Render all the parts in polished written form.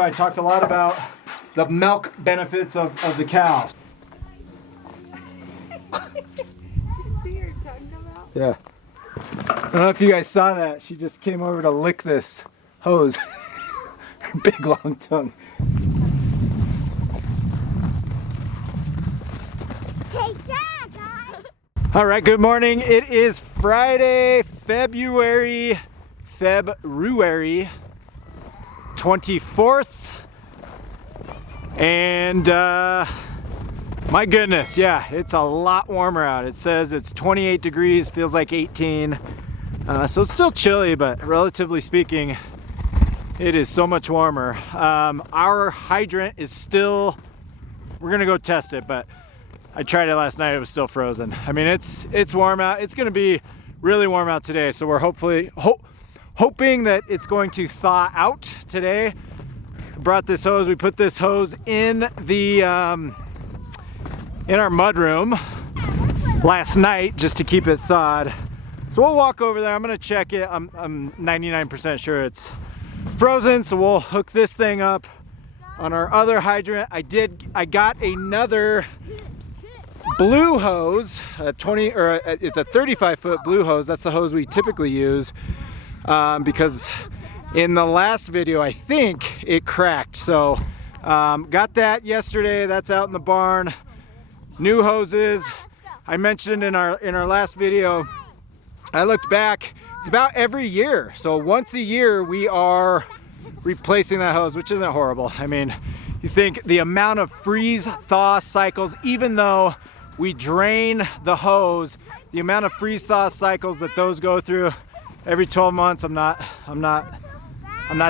I talked a lot about the milk benefits of the cow. Did you see her tongue come out? Yeah. I don't know if you guys saw that. She just came over to lick this hose. Her big long tongue. Take that, guys! All right, good morning. It is Friday, February 24th. And my goodness, yeah, it's a lot warmer out. It says it's 28 degrees, feels like 18. So it's still chilly, but relatively speaking, it is so much warmer. Our hydrant is still, we're gonna go test it, but I tried it last night, it was still frozen. I mean, it's warm out. It's gonna be really warm out today, so we're hoping that it's going to thaw out today. Brought this hose, we put this hose in the in our mud room last night just to keep it thawed. So we'll walk over there, I'm gonna check it. I'm 99% sure it's frozen, so we'll hook this thing up on our other hydrant. I got another blue hose, it's a 35-foot blue hose. That's the hose we typically use because in the last video I think it cracked. So got that yesterday. That's out in the barn. New hoses. I mentioned in our last video, I looked back, it's about every year. So once a year we are replacing that hose, which isn't horrible. I mean, you think the amount of freeze thaw cycles, even though we drain the hose, the amount of freeze thaw cycles that those go through every 12 months, I'm not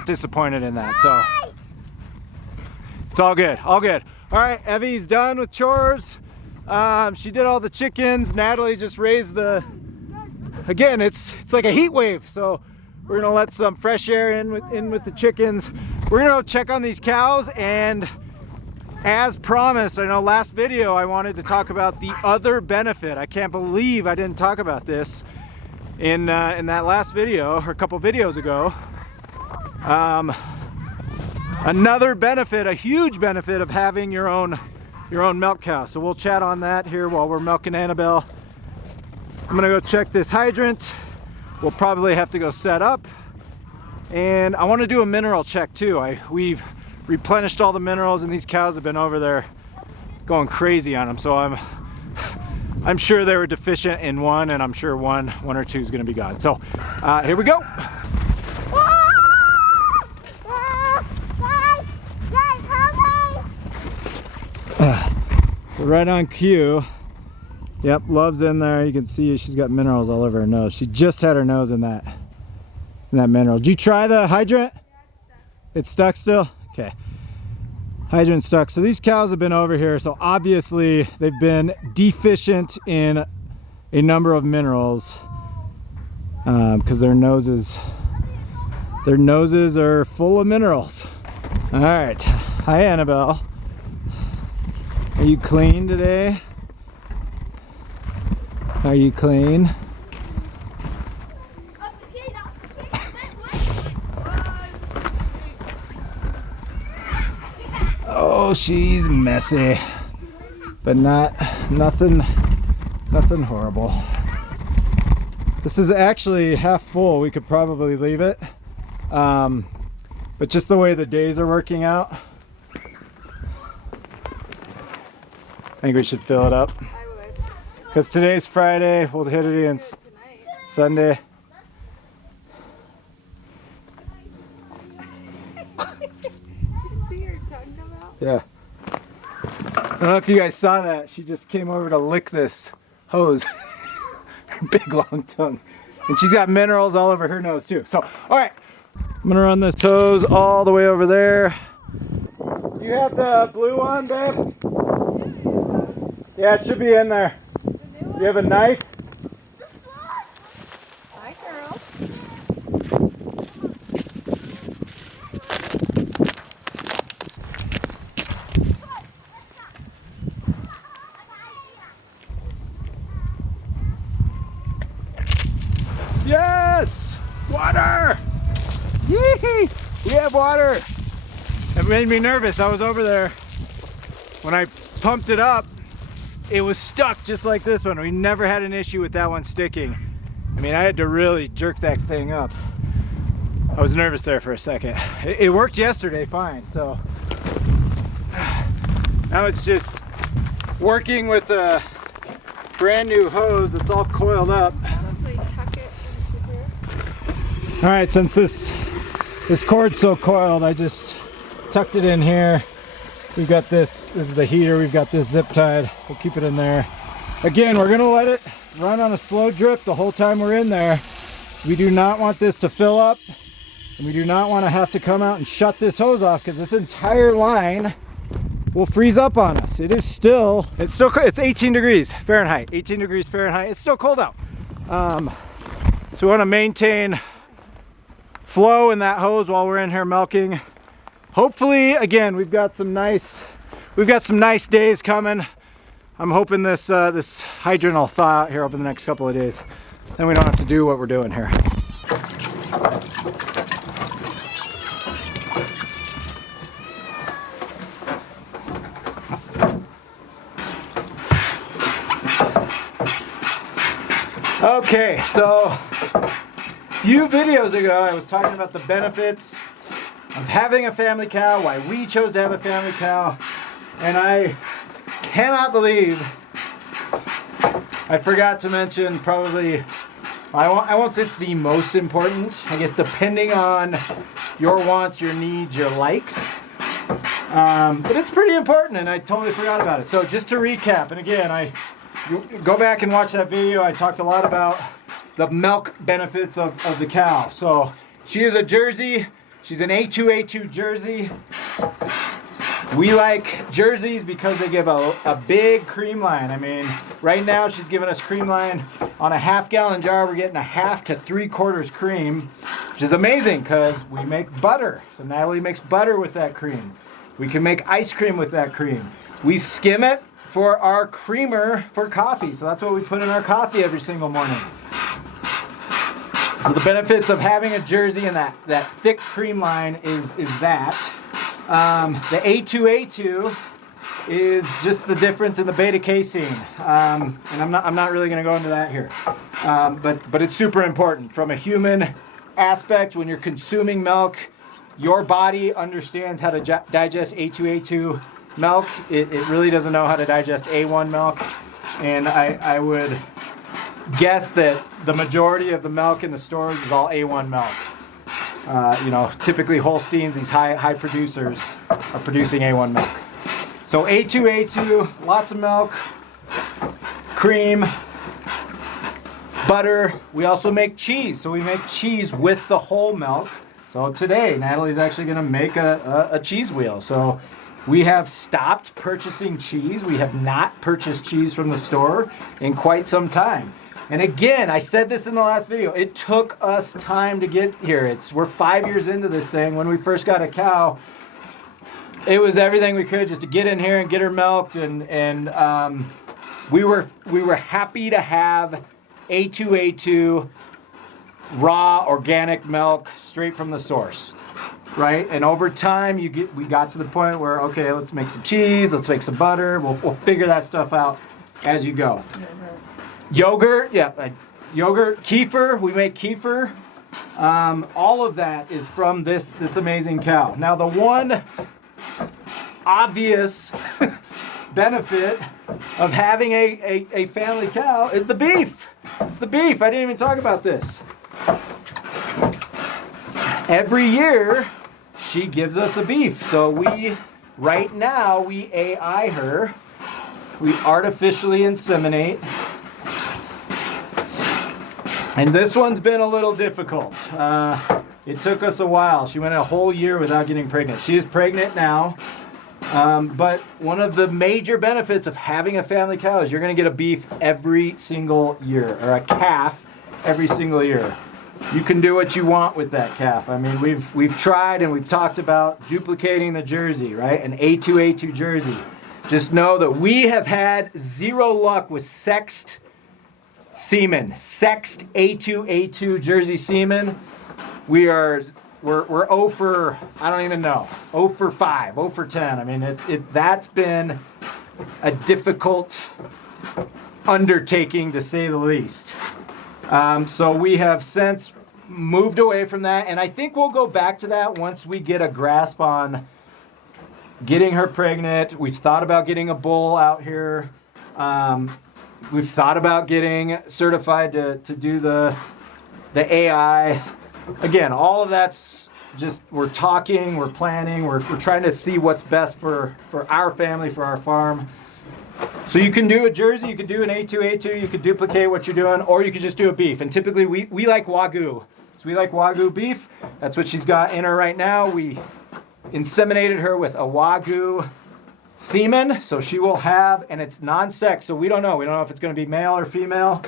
disappointed in that. So it's all good, all good. All right, Evie's done with chores. She did all the chickens. Natalie just raised again, it's like a heat wave. So we're gonna let some fresh air in with the chickens. We're gonna go check on these cows, and as promised, I know last video I wanted to talk about the other benefit. I can't believe I didn't talk about this in that last video, or a couple videos ago. Another benefit, a huge benefit of having your own milk cow. So we'll chat on that here while we're milking Annabelle. I'm gonna go check this hydrant. We'll probably have to go set up, and I want to do a mineral check too. We've replenished all the minerals, and these cows have been over there going crazy on them. So I'm sure they were deficient in one, and I'm sure one or two is going to be gone. So here we go. So right on cue. Yep, Love's in there. You can see she's got minerals all over her nose. She just had her nose in that mineral. Did you try the hydrant? It's stuck still? Okay. Hydrant stuck. So these cows have been over here, so obviously they've been deficient in a number of minerals because their noses are full of minerals. All right. Hi, Annabelle. Are you clean today? Are you clean? Oh, she's messy, but nothing horrible. This is actually half full. We could probably leave it, but just the way the days are working out, I think we should fill it up. Because today's Friday, we'll hit it again Sunday. Did you see her tongue come out? Yeah. I don't know if you guys saw that. She just came over to lick this hose. Her big long tongue. And she's got minerals all over her nose too. So, all right. I'm gonna run this hose all the way over there. You have the blue one, babe? Yeah, it should be in there. Do you have a knife? Hi, girl. Yes! Water! Yee! We have water! It made me nervous. I was over there. When I pumped it up, it was stuck just like this one. We never had an issue with that one sticking. I mean, I had to really jerk that thing up. I was nervous there for a second. It worked yesterday fine, so now it's just working with a brand new hose that's all coiled up. Honestly, tuck it into here. All right, since this cord's so coiled, I just tucked it in here. We've got this is the heater, we've got this zip tied. We'll keep it in there. Again, we're gonna let it run on a slow drip the whole time we're in there. We do not want this to fill up, and we do not want to have to come out and shut this hose off, because this entire line will freeze up on us. It's 18 degrees Fahrenheit. 18 degrees Fahrenheit. It's still cold out. So we want to maintain flow in that hose while we're in here milking. Hopefully, again, we've got some nice days coming. I'm hoping this hydrant will thaw out here over the next couple of days. Then we don't have to do what we're doing here. Okay, so a few videos ago I was talking about the benefits of having a family cow, why we chose to have a family cow, and I cannot believe I forgot to mention probably, I won't say it's the most important, I guess depending on your wants, your needs, your likes, but it's pretty important and I totally forgot about it. So just to recap, and again, you go back and watch that video. I talked a lot about the milk benefits of the cow. So she is a Jersey. She's an A2A2 Jersey. We like Jerseys because they give a big cream line. I mean, right now she's giving us cream line on a half-gallon jar. We're getting a half to 3/4 cream, which is amazing because we make butter. So Natalie makes butter with that cream. We can make ice cream with that cream. We skim it for our creamer for coffee. So that's what we put in our coffee every single morning. So the benefits of having a Jersey and that thick cream line is that. The A2A2 is just the difference in the beta casein. And I'm not really gonna go into that here. But it's super important from a human aspect. When you're consuming milk, your body understands how to digest A2A2 milk. It really doesn't know how to digest A1 milk, and I would guess that the majority of the milk in the stores is all A1 milk. You know, typically Holsteins, these high producers, are producing A1 milk. So A2A2, lots of milk, cream, butter. We also make cheese, so we make cheese with the whole milk. So today, Natalie's actually going to make a cheese wheel. So we have stopped purchasing cheese. We have not purchased cheese from the store in quite some time. And again, I said this in the last video, it took us time to get here. We're 5 years into this thing. When we first got a cow, it was everything we could just to get in here and get her milked, and we were happy to have A2A2 raw organic milk straight from the source. Right, and over time we got to the point where, okay, let's make some cheese, let's make some butter. We'll figure that stuff out as you go. Yogurt, yogurt, kefir. We make kefir. All of that is from this amazing cow. Now, the one obvious benefit of having a family cow is the beef. It's the beef. I didn't even talk about this. Every year, she gives us a beef. So right now, we AI her. We artificially inseminate. And this one's been a little difficult. It took us a while. She went a whole year without getting pregnant. She is pregnant now. But one of the major benefits of having a family cow is you're going to get a beef every single year, or a calf every single year. You can do what you want with that calf. I mean, we've tried and we've talked about duplicating the Jersey, right? An A2A2 Jersey. Just know that we have had zero luck with sexed semen. Sexed A2A2 Jersey semen. We are we're 0 for, I don't even know, 0 for 5, 0 for 10. I mean, that's been a difficult undertaking to say the least. So we have since moved away from that, and I think we'll go back to that once we get a grasp on getting her pregnant. We've thought about getting a bull out here. We've thought about getting certified to do the AI. Again, all of that's just, we're talking, we're planning, we're trying to see what's best for our family, for our farm. So you can do a Jersey, you could do an A2, you could duplicate what you're doing, or you could just do a beef. And typically we like Wagyu. So we like Wagyu beef. That's what she's got in her right now. We inseminated her with a Wagyu semen, so she will have, and it's non-sex, so we don't know. We don't know if it's going to be male or female.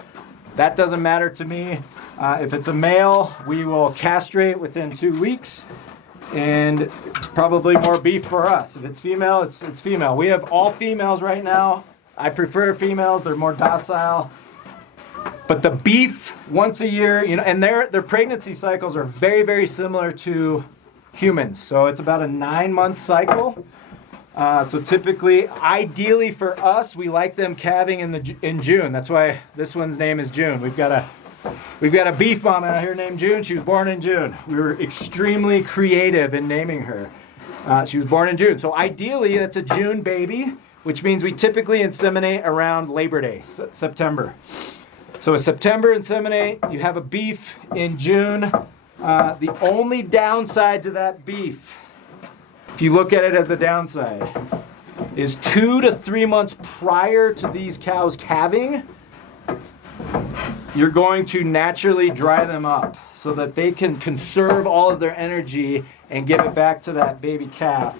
That doesn't matter to me. If it's a male, we will castrate within 2 weeks, and it's probably more beef for us. If it's female, it's female. We have all females right now. I prefer females. They're more docile. But the beef, once a year, and their pregnancy cycles are very, very similar to humans. So it's about a 9-month cycle. So typically, ideally for us, we like them calving in June. That's why this one's name is June. We've got a beef mama out here named June. She was born in June. We were extremely creative in naming her. She was born in June. So ideally, that's a June baby, which means we typically inseminate around Labor Day, September. So a September inseminate, you have a beef in June. The only downside to that beef, if you look at it as a downside, is 2 to 3 months prior to these cows calving, you're going to naturally dry them up so that they can conserve all of their energy and give it back to that baby calf.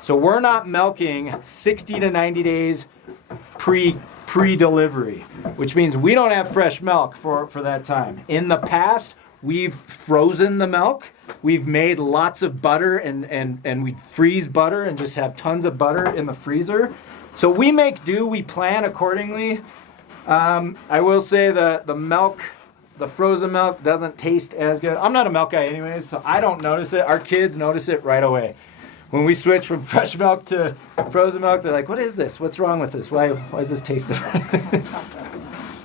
So we're not milking 60 to 90 days pre-delivery, which means we don't have fresh milk for that time. In the past, we've frozen the milk. We've made lots of butter and we freeze butter and just have tons of butter in the freezer. So we make do, we plan accordingly. I will say the milk, the frozen milk doesn't taste as good. I'm not a milk guy anyways, so I don't notice it. Our kids notice it right away. When we switch from fresh milk to frozen milk, they're like, what is this? What's wrong with this? Why does this taste different?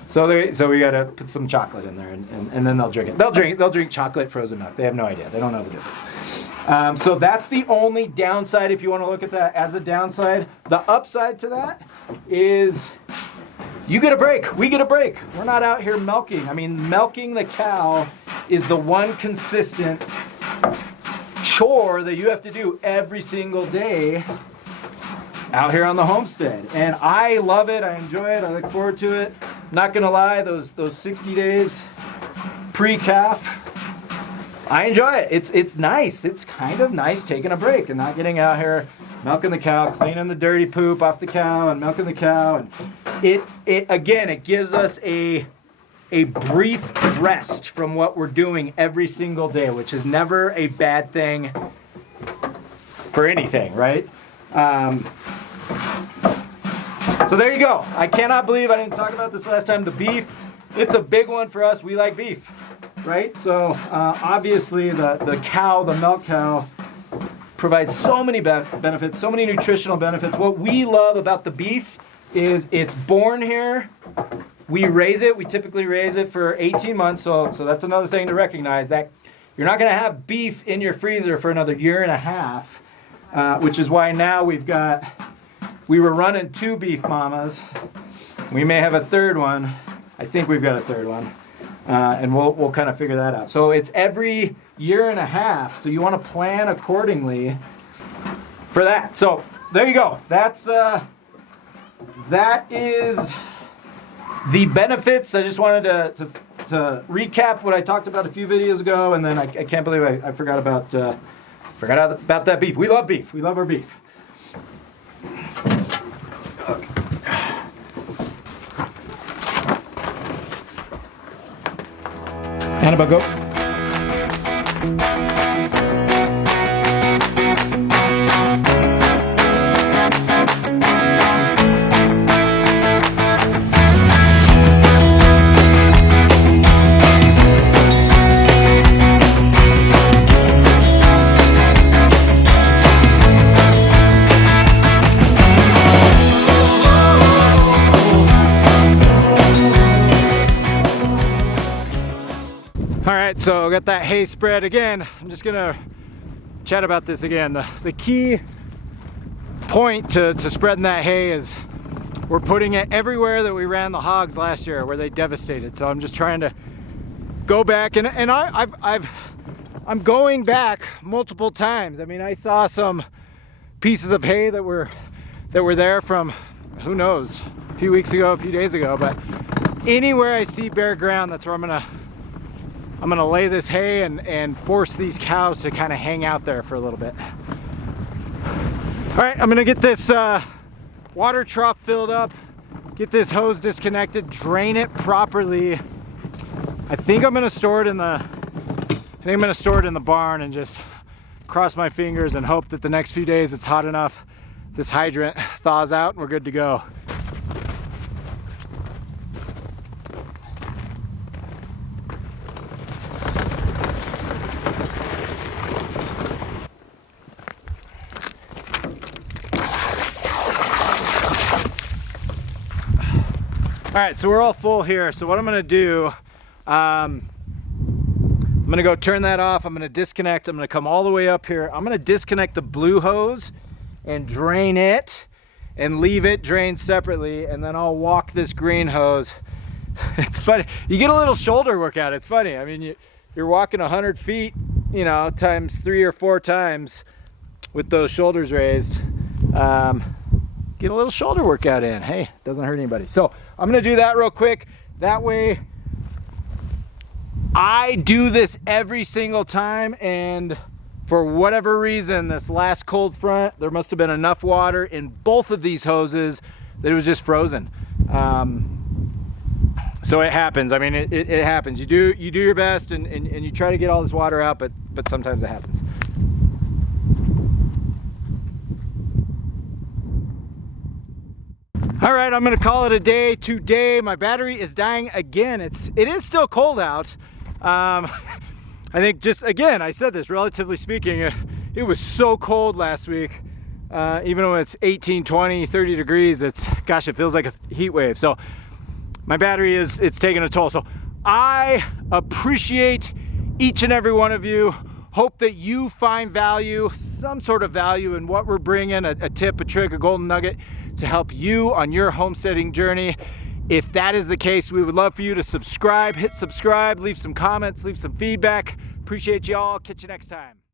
So we got to put some chocolate in there, and then they'll drink it. They'll drink chocolate frozen milk. They have no idea. They don't know the difference. So that's the only downside, if you want to look at that as a downside. The upside to that is you get a break. We get a break. We're not out here milking. I mean, milking the cow is the one consistent chore that you have to do every single day out here on the homestead. And I love it. I enjoy it. I look forward to it. Not gonna lie, those 60 days pre-calf, I enjoy it. It's nice. It's kind of nice taking a break and not getting out here milking the cow, cleaning the dirty poop off the cow and milking the cow. And it gives us a brief rest from what we're doing every single day, which is never a bad thing for anything, right? So there you go. I cannot believe I didn't talk about this last time. The beef, it's a big one for us. We like beef, right? So obviously the cow, the milk cow, provides so many benefits, so many nutritional benefits. What we love about the beef is it's born here. We raise it. We typically raise it for 18 months. So that's another thing to recognize, that you're not going to have beef in your freezer for another year and a half, which is why now we were running 2 beef mamas. We may have a third one. I think we've got a third one. And we'll kind of figure that out. So it's every year and a half. So you want to plan accordingly for that. So there you go. That is the benefits. I just wanted to recap what I talked about a few videos ago, and then I can't believe I forgot about that beef. We love beef. We love our beef. Okay. Annabelle, go. right, so got that hay spread again. I'm just gonna chat about this again. The key point to spreading that hay is we're putting it everywhere that we ran the hogs last year where they devastated. So I'm just trying to go back and I'm going back multiple times. I mean, I saw some pieces of hay that were there from, who knows, a few weeks ago, a few days ago, but anywhere I see bare ground, that's where I'm gonna lay this hay and force these cows to kind of hang out there for a little bit. All right, I'm gonna get this water trough filled up, get this hose disconnected, drain it properly. I think I'm gonna store it in the barn and just cross my fingers and hope that the next few days it's hot enough, this hydrant thaws out and we're good to go. All right, so we're all full here. So what I'm gonna do, I'm gonna go turn that off. I'm gonna disconnect. I'm gonna come all the way up here. I'm gonna disconnect the blue hose and drain it and leave it drained separately. And then I'll walk this green hose. It's funny, you get a little shoulder workout. It's funny. I mean, you're walking 100 feet, you know, times 3 or 4 times with those shoulders raised. Get a little shoulder workout in. Hey, doesn't hurt anybody. So I'm gonna do that real quick. That way I do this every single time, and for whatever reason, this last cold front, there must have been enough water in both of these hoses that it was just frozen. So it happens. I mean, it happens. You do your best and you try to get all this water out, but sometimes it happens. All right, I'm gonna call it a day today. My battery is dying again. It is still cold out. I think just, again, I said this, relatively speaking, it was so cold last week. Even when it's 18, 20, 30 degrees, gosh, it feels like a heat wave. So my battery it's taking a toll. So I appreciate each and every one of you. Hope that you find value, some sort of value in what we're bringing, a tip, a trick, a golden nugget to help you on your homesteading journey. If that is the case, we would love for you to subscribe, hit subscribe, leave some comments, leave some feedback. Appreciate y'all. Catch you next time.